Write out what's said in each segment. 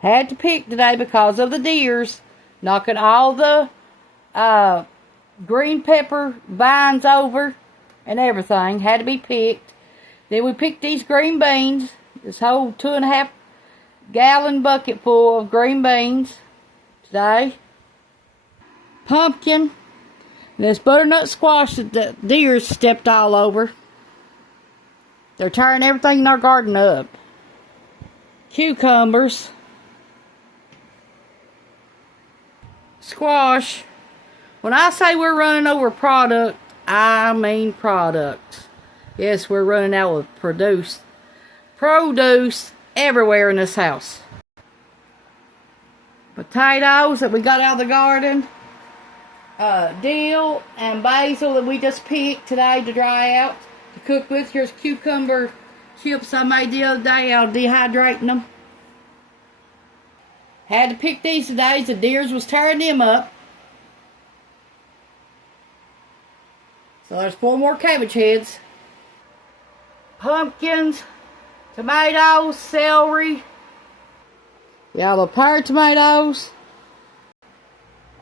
Had to pick today because of the deers knocking all the green pepper vines over and everything. Had to be picked. Then we picked these green beans. This whole 2.5 gallon bucket full of green beans today. Pumpkin. And this butternut squash that the deer stepped all over. They're tearing everything in our garden up. Cucumbers. Squash. When I say we're running over product, I mean products. Yes, we're running out of produce everywhere in this house. Potatoes that we got out of the garden. Dill and basil that we just picked today to dry out to cook with. Here's cucumber chips I made the other day out of dehydrating them. Had to pick these today. The deers was tearing them up. So there's 4 more cabbage heads. Pumpkins, tomatoes, celery, yellow pear tomatoes,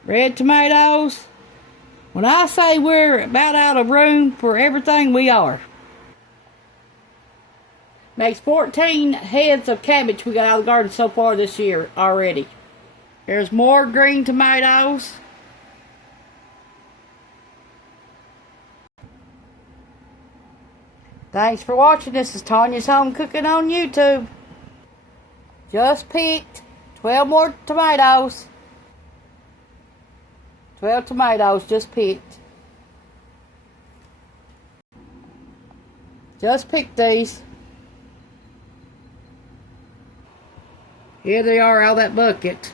red tomatoes. When I say we're about out of room for everything, we are. Makes 14 heads of cabbage we got out of the garden so far this year already. There's more green tomatoes. Thanks for watching. This is Tanya's Home Cooking on YouTube. Just picked 12 more tomatoes. 12 tomatoes just picked. Just picked these. Here they are out of that bucket.